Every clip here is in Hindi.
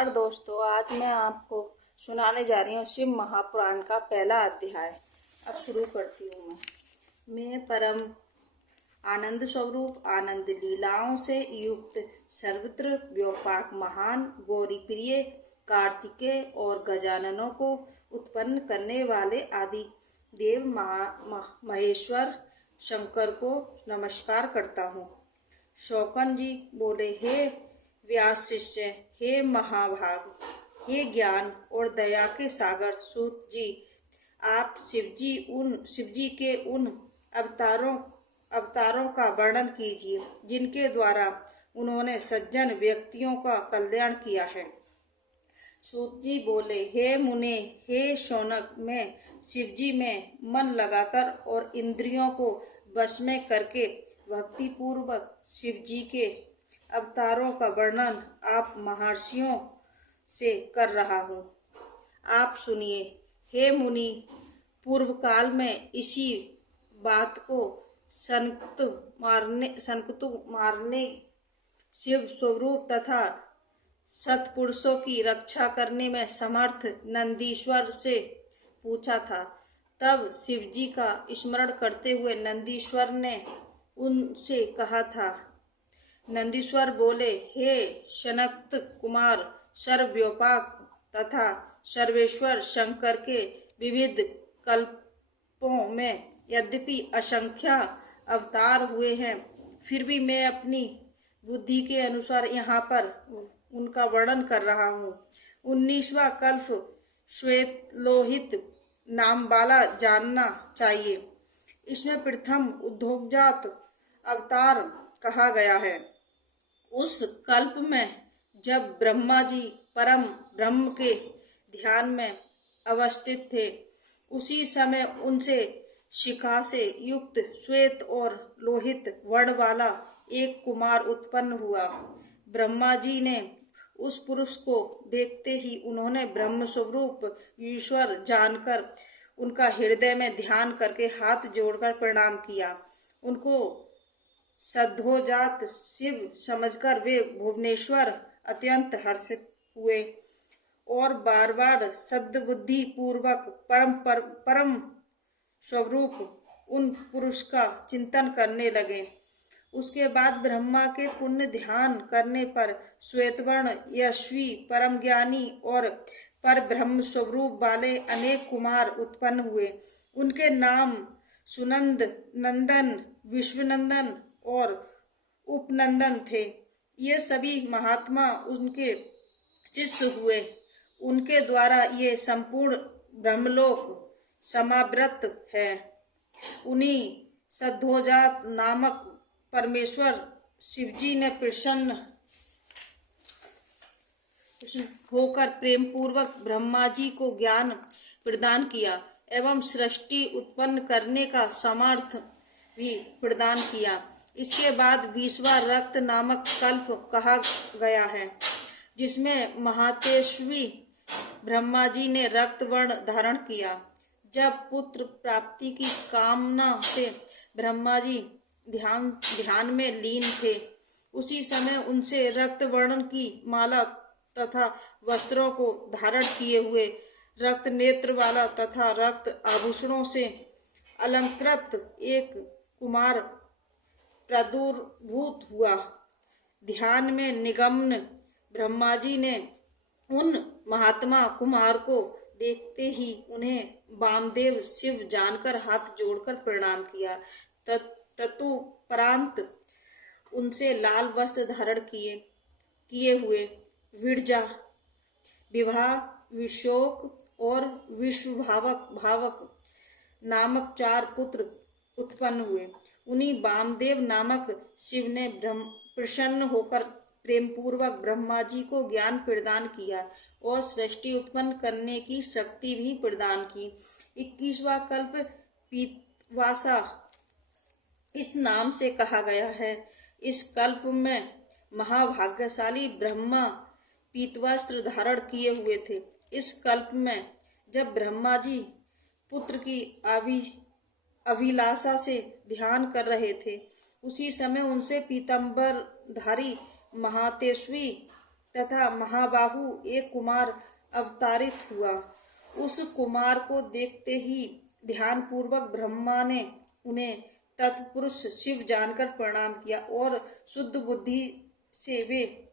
नमस्कार दोस्तों, आज मैं आपको सुनाने जा रही हूँ शिव महापुराण का पहला अध्याय। अब शुरू करती हूँ। मैं परम आनंद स्वरूप, आनंद लीलाओं से युक्त, सर्वत्र व्यापक, महान, गौरी प्रिय, कार्तिकेय और गजाननों को उत्पन्न करने वाले आदि देव महेश्वर शंकर को नमस्कार करता हूँ। शौकन जी बोले, हे व्यास शिष्य, हे महाभाग, हे ज्ञान और दया के सागर सूत जी, आप शिवजी के उन अवतारों का वर्णन कीजिए जिनके द्वारा उन्होंने सज्जन व्यक्तियों का कल्याण किया है। सूत जी बोले, हे मुने, हे शौनक, मैं शिवजी में मन लगाकर और इंद्रियों को वश में करके भक्ति पूर्वक शिवजी के अवतारों का वर्णन आप महर्षियों से कर रहा हूँ। आप सुनिए। हे मुनि, पूर्व काल में इसी बात को सनकतु मारने शिव स्वरूप तथा सत्पुरुषों की रक्षा करने में समर्थ नंदीश्वर से पूछा था। तब शिवजी का स्मरण करते हुए नंदीश्वर ने उनसे कहा था। नंदीश्वर बोले, हे सनत कुमार, सर्वव्यापक तथा सर्वेश्वर शंकर के विविध कल्पों में यद्यपि असंख्य अवतार हुए हैं, फिर भी मैं अपनी बुद्धि के अनुसार यहाँ पर उनका वर्णन कर रहा हूँ। 19वां कल्प श्वेत लोहित नाम वाला जानना चाहिए। इसमें प्रथम उद्योगजात अवतार कहा गया है। उस कल्प में जब ब्रह्मा जी परम ब्रह्म के ध्यान में अवस्थित थे, उसी समय उनसे शिखा से युक्त श्वेत और लोहित वर्ण वाला एक कुमार उत्पन्न हुआ। ब्रह्मा जी ने उस पुरुष को देखते ही उन्होंने ब्रह्म स्वरूप ईश्वर जानकर उनका हृदय में ध्यान करके हाथ जोड़कर प्रणाम किया। उनको सद्योजात शिव समझकर वे भुवनेश्वर अत्यंत हर्षित हुए और बार बार सद्बुद्धि पूर्वक परम स्वरूप उन पुरुष का चिंतन करने लगे। उसके बाद ब्रह्मा के पुण्य ध्यान करने पर श्वेतवर्ण यशस्वी परम ज्ञानी और पर ब्रह्म स्वरूप वाले अनेक कुमार उत्पन्न हुए। उनके नाम सुनंद, नंदन, विश्वनंदन और उपनंदन थे। ये सभी महात्मा उनके शिष्य हुए। उनके द्वारा ये संपूर्ण ब्रह्मलोक समावृत है। उन्हीं सद्योजात नामक परमेश्वर शिवजी ने प्रसन्न होकर प्रेम पूर्वक ब्रह्मा जी को ज्ञान प्रदान किया एवं सृष्टि उत्पन्न करने का सामर्थ्य भी प्रदान किया। इसके बाद 20वां रक्त नामक कल्प कहा गया है, जिसमें महातेजस्वी ब्रह्मा जी ने रक्त वर्ण धारण किया। जब पुत्र प्राप्ति की कामना से ब्रह्मा जी ध्यान में लीन थे, उसी समय उनसे रक्त वर्ण की माला तथा वस्त्रों को धारण किए हुए रक्त नेत्र वाला तथा रक्त आभूषणों से अलंकृत एक कुमार प्रादुर्भूत हुआ। ध्यान में निमग्न ब्रह्मा जी ने उन महात्मा कुमार को देखते ही उन्हें वामदेव शिव जानकर हाथ जोड़कर प्रणाम किया। तदुपरांत उनसे लाल वस्त्र धारण किए हुए विरजा, विवाह, विशोक और विश्वभावक नामक 4 पुत्र उत्पन्न हुए। उन्हीं वामदेव नामक शिव ने प्रसन्न होकर प्रेम पूर्वक ब्रह्मा जी को ज्ञान प्रदान किया और सृष्टि उत्पन्न करने की शक्ति भी प्रदान की। 21वां कल्प पीतवासा इस नाम से कहा गया है। इस कल्प में महाभाग्यशाली ब्रह्मा पीतवस्त्र धारण किए हुए थे। इस कल्प में जब ब्रह्मा जी पुत्र की अभिलाषा से ध्यान कर रहे थे, उसी समय उनसे पीतांबरधारी महातेजस्वी तथा महाबाहु एक कुमार अवतारित हुआ। उस कुमार को देखते ही ध्यानपूर्वक ब्रह्मा ने उन्हें तत्पुरुष शिव जानकर प्रणाम किया और शुद्ध बुद्धि से वे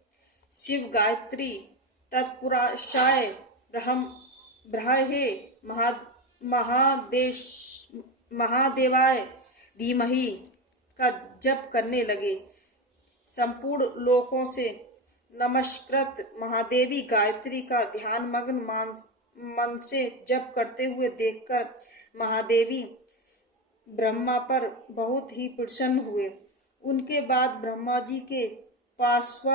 शिव गायत्री तत्पुरुषाय ब्रह्मणे महादेश महादेवाय धीमहि का जप करने लगे। संपूर्ण लोकों से नमस्कृत महादेवी गायत्री का ध्यान मग्न मन से जप करते हुए देखकर महादेवी ब्रह्मा पर बहुत ही प्रसन्न हुए। उनके बाद ब्रह्मा जी के पार्श्व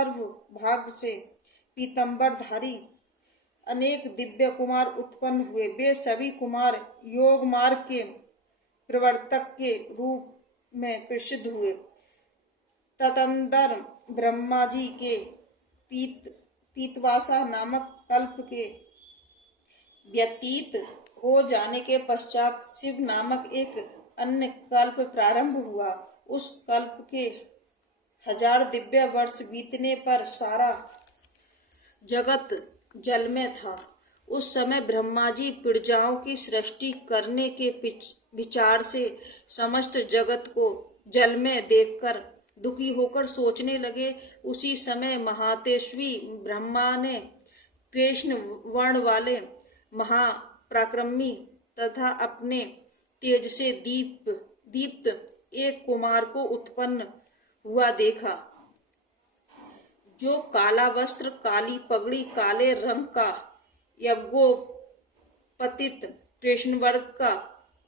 भाग से पीतंबरधारी अनेक दिव्य कुमार उत्पन्न हुए। वे सभी कुमार योग मार्ग के प्रवर्तक के रूप में प्रसिद्ध हुए। तदनंतर ब्रह्मा जी के पीतवासा नामक कल्प के व्यतीत हो जाने के पश्चात शिव नामक एक अन्य कल्प प्रारंभ हुआ। उस कल्प के 1000 दिव्य वर्ष बीतने पर सारा जगत जल में था। उस समय ब्रह्मा जी प्रजाओं की सृष्टि करने के विचार से समस्त जगत को जल में देखकर दुखी होकर सोचने लगे। उसी समय महातेजस्वी ब्रह्मा ने कृष्ण वर्ण वाले महापराक्रमी तथा अपने तेज से दीप्त एक कुमार को उत्पन्न हुआ देखा, जो काला वस्त्र, काली पगड़ी, काले रंग का यज्ञोपवीत कृष्णवर्ग का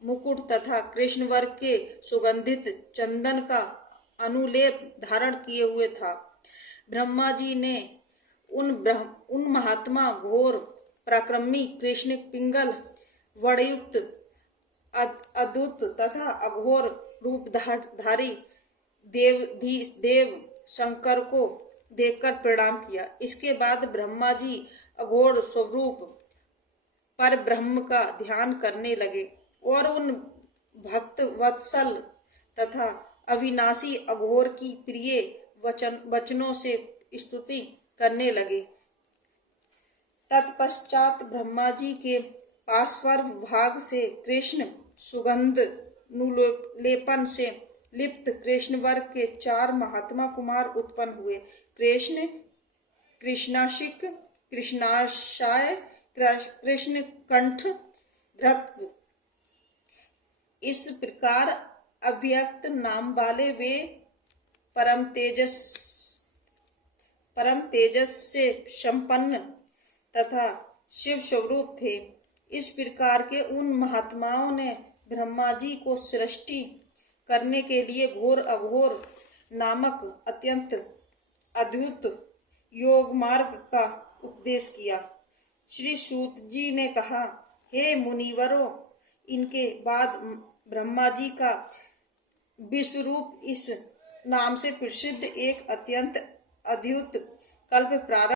मुकुट तथा कृष्णवर्ग के सुगंधित चंदन का अनुलेप धारण किए हुए था। ब्रह्मा जी ने उन महात्मा घोर पराक्रमी कृष्ण पिंगल वड़युक्त अद्भुत तथा अघोर रूपधारी देव शंकर को देखकर प्रणाम किया। इसके बाद ब्रह्मा जी अघोर स्वरूप पर ब्रह्म का ध्यान करने लगे और उन भक्त वत्सल तथा अविनाशी अघोर की प्रिय वचनों से स्तुति करने लगे। तत्पश्चात ब्रह्मा जी के पार्श्व भाग से कृष्ण सुगंध लेपन से लिप्त कृष्णवर्ग के 4 महात्मा कुमार उत्पन्न हुए। कृष्ण, कृष्णाशिक, कृष्णाशाय, कृष्णकंठ, भृत। इस प्रकार अव्यक्त नाम वाले वे परम तेजस से संपन्न तथा शिव स्वरूप थे। इस प्रकार के उन महात्माओं ने ब्रह्मा जी को सृष्टि करने के लिए घोर अघोर नामक अत्यंत अद्भुत योग मार्ग का उपदेश किया। श्री सूत जी ने कहा, हे मुनिवरों, इनके बाद ब्रह्मा जी का विश्वरूप इस नाम से प्रसिद्ध एक अत्यंत अद्भुत कल्प प्रारंभ